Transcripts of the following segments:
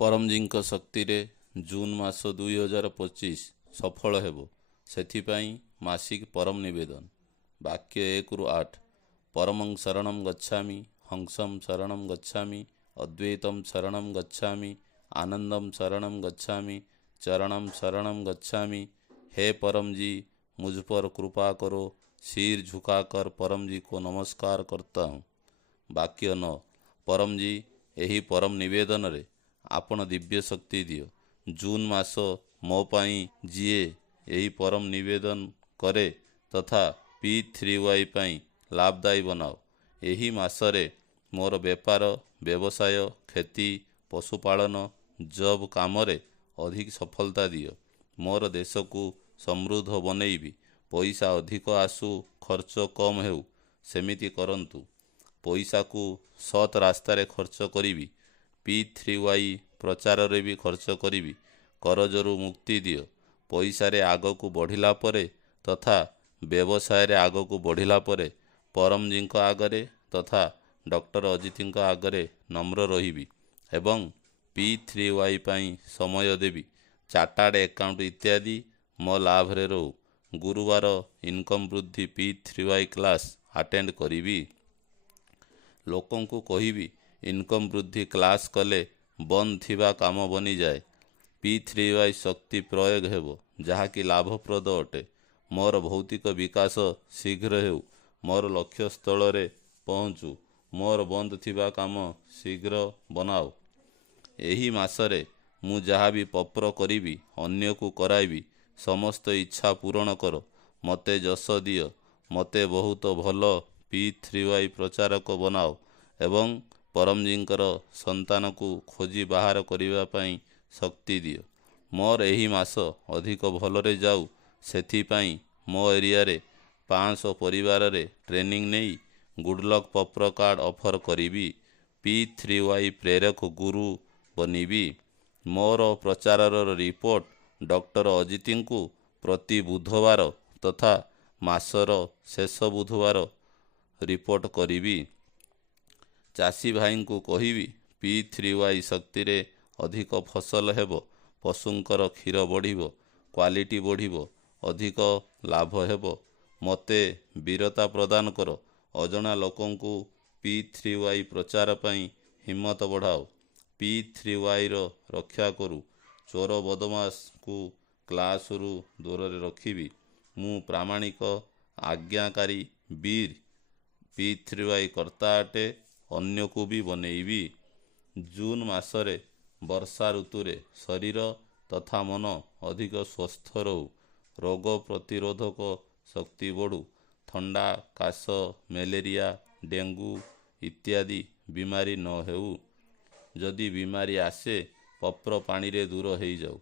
परमजीଙ୍କ ଶକ୍ତିରେ ଜୁନ୍ ମାସ 2025 ସଫଳ ହେବ। ସେଥିପାଇଁ ମାସିକ ପରମ ନିବେଦନ। ବାକ୍ୟ 1-8 ପରମଂ ଶରଣଂ ଗଚ୍ଛାମି, ହଂସଂ ଶରଣଂ ଗଚ୍ଛାମି, ଅଦ୍ୱୈତଂ ଶରଣଂ ଗଚ୍ଛାମି, आनंदम शरणम गच्छामि, चरणम शरणम गच्छामि। हे परम जी, मुझ पर कृपा करो। सिर झुकाकर परम जी को नमस्कार करता हूँ। वाक्य 9 परम जी, यही परम निवेदन रे आपण दिव्य शक्ति दियो। जून मास मो पाई जीए यही परम निवेदन करे तथा P3Y पाई लाभदायी बनाओ। यही मासरे मोर बेपार व्यवसाय खेती पशुपालन जब कामरे अधिक सफलता दियो। मोर देश को समृद्ध बनैबी। पैसा अधिक आसु खर्च कम हेउ सेमिति करंतु। पैसा को सत रास्तारे खर्च करीबी। P3Y प्रचार रे भी खर्च करीबी। करजरू मुक्ति दियो। पैसा रे आग को बढ़िला परे तथा व्यवसाय रे आग को बढ़िला परे परम जी आगरे तथा डॉक्टर अजित आगरे नम्र रहिबी एवं P3Y पाई समय देवी। चार्टार्ड अकाउंट इत्यादि मो लाभ रे रहू। गुरुवार इनकम वृद्धि P3Y क्लास अटेंड करीबी। लोकों को कहिबी इनकम वृद्धि क्लास कले बंद थिबा काम बनी जाए। P3Y शक्ति प्रयोग हेबो जहाँकि लाभप्रद अटे। मोर भौतिक विकास शीघ्र हेउ। मोर लक्ष्य स्थल रे पहुँचू। मोर बंद थिबा काम शीघ्र बनाओ। एही मासरे मु जहाँ भी पप्र करीबी अन्य को कराइबी। समस्त इच्छा पूरण करो। मते जस दियो। मते बहुत भल P3Y प्रचारक बनाओ एवं परमजींकर संतान को खोजी बाहर करिबा पाई शक्ति दियो। मोर एही मास अधिक भलरे जाऊ सेथिपाई मो एरिया रे 500 परिवार रे ट्रेनिंग नेई गुडलक पप्र कार्ड ऑफर करीबी। P3Y प्रेरक गुरु बनीबी। मोर प्रचारर रिपोर्ट डॉक्टर अजित को प्रति बुधवार तथा मासर शेष बुधवार रिपोर्ट करीबी। चाषी भाई को कहिबी P3Y शक्ति रे अधिक फसल हेबो। पशुंकर क्षीर बढ़िबो, क्वालिटी बढ़िबो, अधिक लाभ हेबो। मते वीरता प्रदान करो। अजणा लोकों को P3Y प्रचार पाई हिम्मत बढ़ाओ। P3Y रो रक्षा करू। चोर बदमाश को क्लास रु दूर रे रखिबी। मु प्रामाणिक आज्ञाकारी वीर P3Y कर्ता अटे। अन्य को भी बनैबी। जून मासरे वर्षा ऋतु रे शरीर तथा मन अधिक स्वस्थ रहू। रोग प्रतिरोधक शक्ति बढ़ू। ठंडा काश मलेरिया डेंगू इत्यादि बीमारी न हेउ। जदि बीमारी आसे पप्र पानी रे दूर हो जाऊ।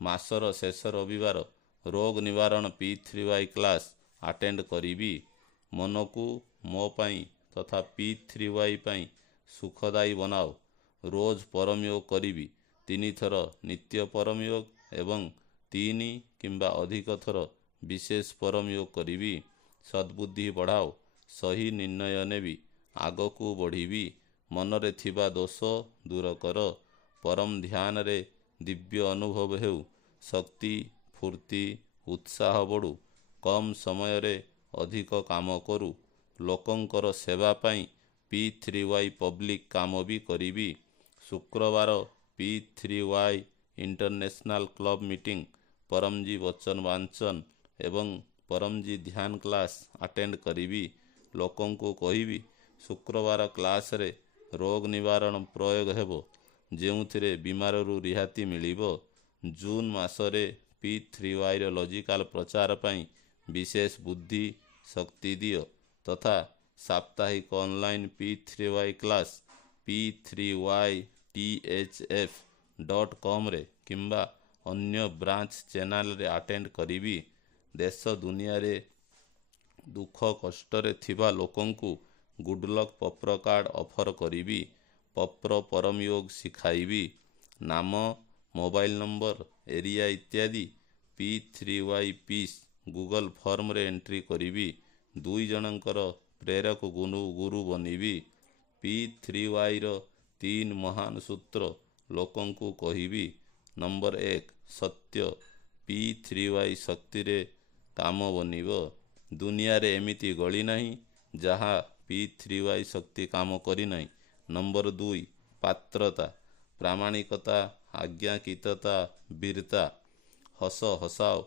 मासर शेष रविवार रोग निवारण P3Y क्लास अटेंड करीबी। मन को मो पाई तथा P3Y पाई सुखदायी बनाओ। रोज परम योग करीबी। 3 थर नित्य परम योग एवं 3 किंबा अधिक थर विशेष परम योग करीबी। सद्बुद्धि बढ़ाओ। सही निर्णय नेबी। आग को बढ़ीबी। मनरे थिबा दोष दूर कर। परम ध्यान रे दिव्य अनुभव हेउ। शक्ति फूर्ति उत्साह बढ़ू। कम समय रे अधिक काम करू। लोकंकर सेवा पाई P3Y पब्लिक काम भी करीबी। शुक्रवार P3Y इंटरनेशनल क्लब मीटिंग परमजी वचन वांचन एवं परमजी ध्यान क्लास अटेंड करीबी। लोकों को कहिबी शुक्रवार क्लास रे रोग निवारण प्रयोग हेबो जेउथिरे बीमार रु रिहाती मिलिबो। जून मासरे P3Y रो लॉजिकल प्रचार पाई विशेष बुद्धि शक्ति दियो तथा साप्ताहिक ऑनलाइन P3Y क्लास P3YTHF.com रे किंबा अन्य ब्रांच चैनल रे अटेंड करीबी। देश दुनिया रे दुख कष्ट रे थिबा लोकों को गुडलक पप्र कार्ड ऑफर करीबी। पप्र परम योग सिखाइबी। नाम मोबाइल नंबर एरिया इत्यादि P3Y पीस गूगल फॉर्म रे एंट्री करीबी। 2 जनकर प्रेरक गुरु बनीबी। P3Y रो 3 महान सूत्र ଲୋକଙ୍କୁ କହିବି। ନମ୍ବର 1 ସତ୍ୟ। P3Y ଶକ୍ତିରେ କାମ ବନିବ। ଦୁନିଆରେ ଏମିତି ଗଳି ନାହିଁ ଯାହା P3Y ଶକ୍ତି କାମ କରିନାହିଁ। ନମ୍ବର 2 ପାତ୍ରତା, ପ୍ରାମାଣିକତା, ଆଜ୍ଞାକିତତା, ବୀରତା। ହସ ହସାଅ।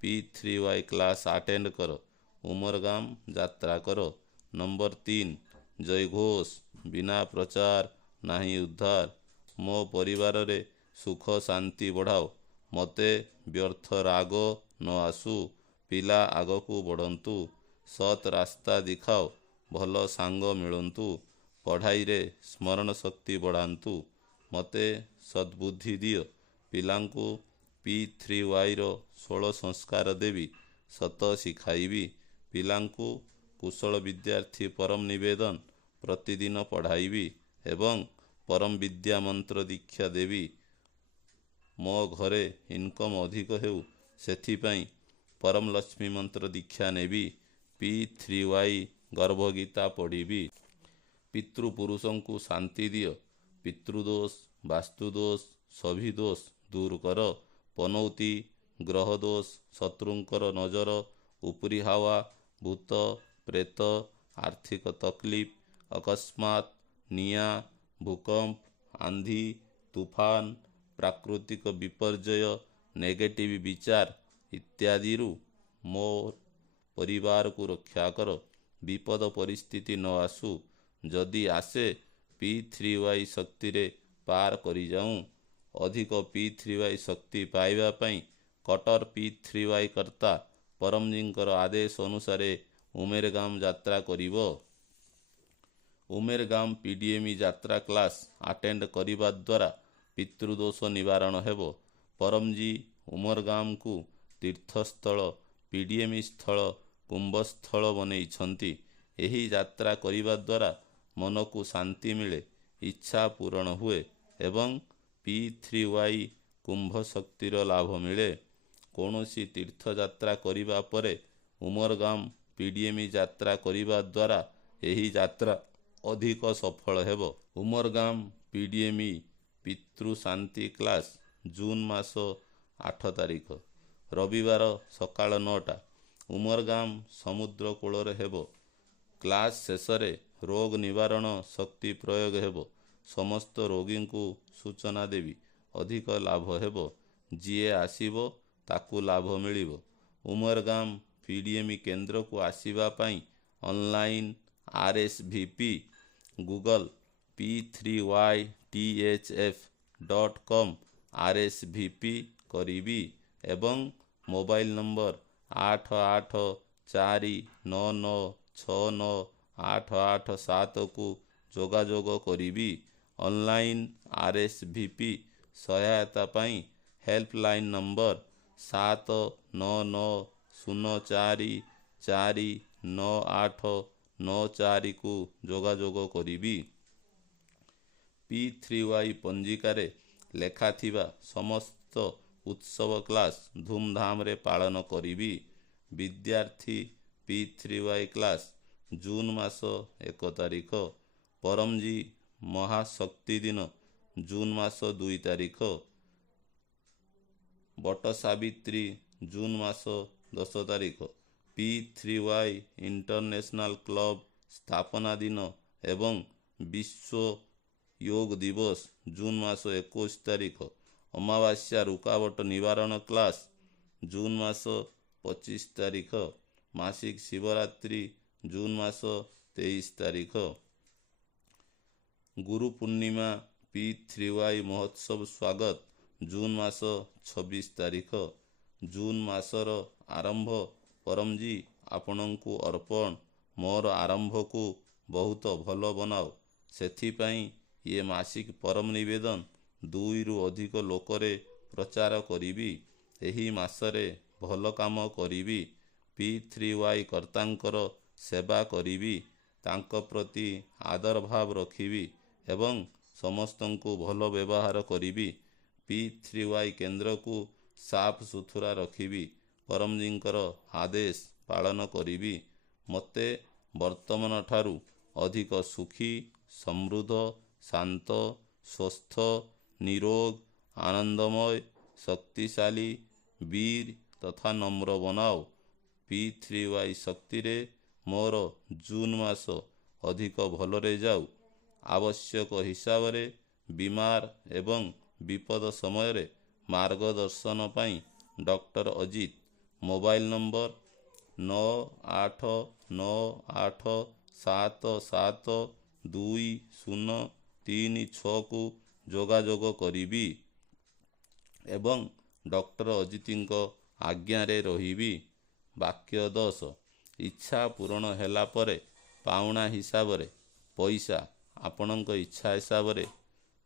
P3Y କ୍ଲାସ୍ ଆଟେଣ୍ଡ କର। ଉମରଗାମ ଯାତ୍ରା କର। ନମ୍ବର 3 ଜୟଘୋଷ, ବିନା ପ୍ରଚାର ନାହିଁ ଉଦ୍ଧାର। ମୋ ପରିବାରରେ ସୁଖ ଶାନ୍ତି ବଢ଼ାଅ। ମୋତେ ବ୍ୟର୍ଥ ରାଗ ନ ଆସୁ। ପିଲା ଆଗକୁ ବଢ଼ନ୍ତୁ। ସତ୍ ରାସ୍ତା ଦିଖାଅ। ଭଲ ସାଙ୍ଗ ମିଳନ୍ତୁ। ପଢ଼ାଇରେ ସ୍ମରଣ ଶକ୍ତି ବଢ଼ାନ୍ତୁ। ମୋତେ ସଦ୍ବୁଦ୍ଧି ଦିଅ। ପିଲାଙ୍କୁ P3Yର 16 ସଂସ୍କାର ଦେବି। ସତ ଶିଖାଇବି। ପିଲାଙ୍କୁ କୁଶଳ ବିଦ୍ୟାର୍ଥୀ ପରମ ନିବେଦନ ପ୍ରତିଦିନ ପଢ଼ାଇବି ଏବଂ ପରମ ବିଦ୍ୟା ମନ୍ତ୍ର ଦୀକ୍ଷା ଦେବି। ମୋ ଘରେ ଇନକମ୍ ଅଧିକ ହେଉ, ସେଥିପାଇଁ ପରମ ଲକ୍ଷ୍ମୀ ମନ୍ତ୍ର ଦୀକ୍ଷା ନେବି। P3Y ଗର୍ଭଗୀତା ପଢ଼ିବି। ପିତୃପୁରୁଷଙ୍କୁ ଶାନ୍ତି ଦିଅ। ପିତୃଦୋଷ, ବାସ୍ତୁଦୋଷ, ସଭିଦୋଷ ଦୂର କର। ପନୌତି, ଗ୍ରହଦୋଷ, ଶତ୍ରୁଙ୍କର ନଜର, ଉପରି ହାୱା, ଭୂତ ପ୍ରେତ, ଆର୍ଥିକ ତକଲିଫ, ଅକସ୍ମାତ୍, ନିଆଁ, ଭୂକମ୍ପ, ଆନ୍ଧି, ତୁଫାନ, ପ୍ରାକୃତିକ ବିପର୍ଯ୍ୟୟ, ନେଗେଟିଭ ବିଚାର ଇତ୍ୟାଦିରୁ ମୋ ପରିବାରକୁ ରକ୍ଷା କର। ବିପଦ ପରିସ୍ଥିତି ନ ଆସୁ। ଯଦି ଆସେ P3Y ଶକ୍ତିରେ ପାର କରିଯାଉଁ। ଅଧିକ P3Y ଶକ୍ତି ପାଇବା ପାଇଁ କଟ୍ଟର P3Y କର୍ତ୍ତା ପରମଜୀଙ୍କର ଆଦେଶ ଅନୁସାରେ ଉମେରଗାମ ଯାତ୍ରା କରିବ। ଉମେରଗାମ PDME ଯାତ୍ରା କ୍ଲାସ୍ ଆଟେଣ୍ଡ କରିବା ଦ୍ୱାରା ପିତୃଦୋଷ ନିବାରଣ ହେବ। ପରମଜୀ ଉମରଗାମକୁ ତୀର୍ଥସ୍ଥଳ, PDME ସ୍ଥଳ, କୁମ୍ଭସ୍ଥଳ ବନେଇଛନ୍ତି। ଏହି ଯାତ୍ରା କରିବା ଦ୍ୱାରା ମନକୁ ଶାନ୍ତି ମିଳେ, ଇଚ୍ଛା ପୂରଣ ହୁଏ ଏବଂ P3Y କୁମ୍ଭ ଶକ୍ତିର ଲାଭ ମିଳେ। କୌଣସି ତୀର୍ଥଯାତ୍ରା କରିବା ପରେ ଉମରଗାମ PDME ଯାତ୍ରା କରିବା ଦ୍ୱାରା ଏହି ଯାତ୍ରା ଅଧିକ ସଫଳ ହେବ। ଉମରଗାମ PDME ପିତୃ ଶାନ୍ତି କ୍ଲାସ୍ ଜୁନ୍ ମାସ 8 ତାରିଖ ରବିବାର ସକାଳ 9ଟା ଉମରଗାମ ସମୁଦ୍ର କୂଳରେ ହେବ। କ୍ଲାସ୍ ଶେଷରେ ରୋଗ ନିବାରଣ ଶକ୍ତି ପ୍ରୟୋଗ ହେବ। ସମସ୍ତ ରୋଗୀଙ୍କୁ ସୂଚନା ଦେବି। ଅଧିକ ଲାଭ ହେବ। ଯିଏ ଆସିବ ତାକୁ ଲାଭ ମିଳିବ। ଉମରଗାମ PDME କେନ୍ଦ୍ରକୁ ଆସିବା ପାଇଁ online RSVP Google P3YTHF.com RSVP କରିବି ଏବଂ ମୋବାଇଲ ନମ୍ବର 8849969887କୁ ଯୋଗାଯୋଗ କରିବି। ଅନଲାଇନ୍ RSVP ସହାୟତା ପାଇଁ ହେଲ୍ପଲାଇନ୍ ନମ୍ବର 7990449894କୁ ଯୋଗାଯୋଗ କରିବି। P3Y ପଞ୍ଜିକାରେ ଲେଖାଥିବା ସମସ୍ତ ଉତ୍ସବ କ୍ଲାସ୍ ଧୁମଧାମରେ ପାଳନ କରିବି। ବିଦ୍ୟାର୍ଥୀ P3Y କ୍ଲାସ୍ ଜୁନ୍ ମାସ 1 ତାରିଖ। ପରମଜୀ ମହାଶକ୍ତି ଦିନ ଜୁନ୍ ମାସ 2 ତାରିଖ। ବଟସାବିତ୍ରୀ ଜୁନ୍ ମାସ 10 ତାରିଖ। P3Y ଇଣ୍ଟରନ୍ୟାସନାଲ କ୍ଲବ ସ୍ଥାପନା ଦିନ ଏବଂ ବିଶ୍ୱ ଯୋଗ ଦିବସ ଜୁନ୍ ମାସ 21 ତାରିଖ। ଅମାବାସ୍ୟା ରୁକାବଟ ନିବାରଣ କ୍ଲାସ୍ ଜୁନ୍ ମାସ 25 ତାରିଖ। ମାସିକ ଶିବରାତ୍ରି ଜୁନ୍ ମାସ 23 ତାରିଖ। ଗୁରୁ ପୂର୍ଣ୍ଣିମା P3Y ମହୋତ୍ସବ ସ୍ୱାଗତ ଜୁନ୍ ମାସ 26 ତାରିଖ। ଜୁନ୍ ମାସର ଆରମ୍ଭ ପରମଜୀ ଆପଣଙ୍କୁ ଅର୍ପଣ। ମୋର ଆରମ୍ଭକୁ ବହୁତ ଭଲ ବନାଅ। ସେଥିପାଇଁ ଏ ମାସିକ ପରମ ନିବେଦନ 2ରୁ ଅଧିକ ଲୋକରେ ପ୍ରଚାର କରିବି। ଏହି ମାସରେ ଭଲ କାମ କରିବି। P3Y କର୍ତ୍ତାଙ୍କର ସେବା କରିବି। ତାଙ୍କ ପ୍ରତି ଆଦର ଭାବ ରଖିବି ଏବଂ ସମସ୍ତଙ୍କୁ ଭଲ ବ୍ୟବହାର କରିବି। P3Y କେନ୍ଦ୍ରକୁ ସାଫ ସୁତୁରା ରଖିବି। ପରମଜୀଙ୍କର ଆଦେଶ ପାଳନ କରିବି। ମୋତେ ବର୍ତ୍ତମାନ ଠାରୁ ଅଧିକ ସୁଖୀ, ସମୃଦ୍ଧ, ଶାନ୍ତ, ସ୍ୱସ୍ଥ ନିରୋଗ, ଆନନ୍ଦମୟ, ଶକ୍ତିଶାଳୀ, ବୀର ତଥା ନମ୍ର ବନାଅ। P3Y ଶକ୍ତିରେ ମୋର ଜୁନ୍ ମାସ ଅଧିକ ଭଲରେ ଯାଉ। ଆବଶ୍ୟକ ହିସାବରେ ବିମାର ଏବଂ ବିପଦ ସମୟରେ ମାର୍ଗଦର୍ଶନ ପାଇଁ ଡକ୍ଟର ଅଜିତ। ମୋବାଇଲ ନମ୍ବର 9898772036କୁ ଯୋଗାଯୋଗ କରିବି ଏବଂ ଡକ୍ଟର ଅଜିତଙ୍କ ଆଜ୍ଞାରେ ରହିବି। ବାକ୍ୟ 10 ଇଚ୍ଛା ପୂରଣ ହେଲା ପରେ ପାଉଣା ହିସାବରେ ପଇସା ଆପଣଙ୍କ ଇଚ୍ଛା ହିସାବରେ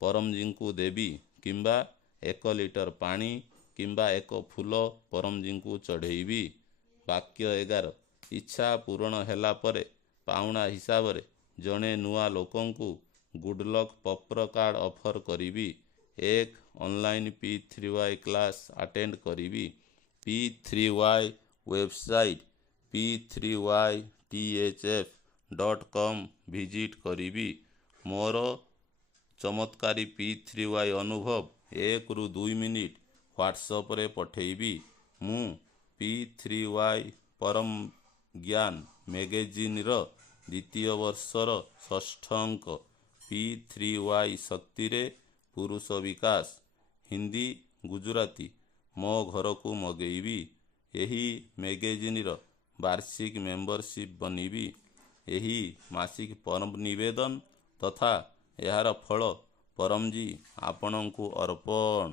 ପରମଜୀଙ୍କୁ ଦେବି କିମ୍ବା 1 ଲିଟର ପାଣି କିମ୍ବା 1 ଫୁଲ ପରମଜୀଙ୍କୁ ଚଢ଼େଇବି। ବାକ୍ୟ 11 ଇଚ୍ଛା ପୂରଣ ହେଲା ପରେ ପାଉଣା ହିସାବରେ ଜଣେ ନୂଆ ଲୋକଙ୍କୁ ଗୁଡଲକ୍ ପତ୍ର କାର୍ଡ଼ ଅଫର କରିବି। 1 ଅନଲାଇନ୍ P3Y କ୍ଲାସ୍ ଆଟେଣ୍ଡ କରିବି। P3Y ୱେବସାଇଟ୍ p3ythf.com ଭିଜିଟ୍ କରିବି। ମୋର ଚମତ୍କାରୀ P3Y ଅନୁଭବ 1ରୁ 2 ମିନିଟ୍ ହ୍ୱାଟ୍ସଆପରେ ପଠେଇବି। ମୁଁ P3Y ପରମ ଜ୍ଞାନ ମ୍ୟାଗାଜିନ୍ର 2ୟ ବର୍ଷର 6ଠ ଅଙ୍କ P3Y ଶକ୍ତିରେ ପୁରୁଷ ବିକାଶ ହିନ୍ଦୀ ଗୁଜରାଟୀ ମୋ ଘରକୁ ମଗେଇବି। ଏହି ମ୍ୟାଗାଜିନ୍ର ବାର୍ଷିକ ମେମ୍ବରସିପ୍ ବନିବି। ଏହି ମାସିକ ପରମ ନିବେଦନ ତଥା ଏହାର ଫଳ ପରମଜୀ ଆପଣଙ୍କୁ ଅର୍ପଣ।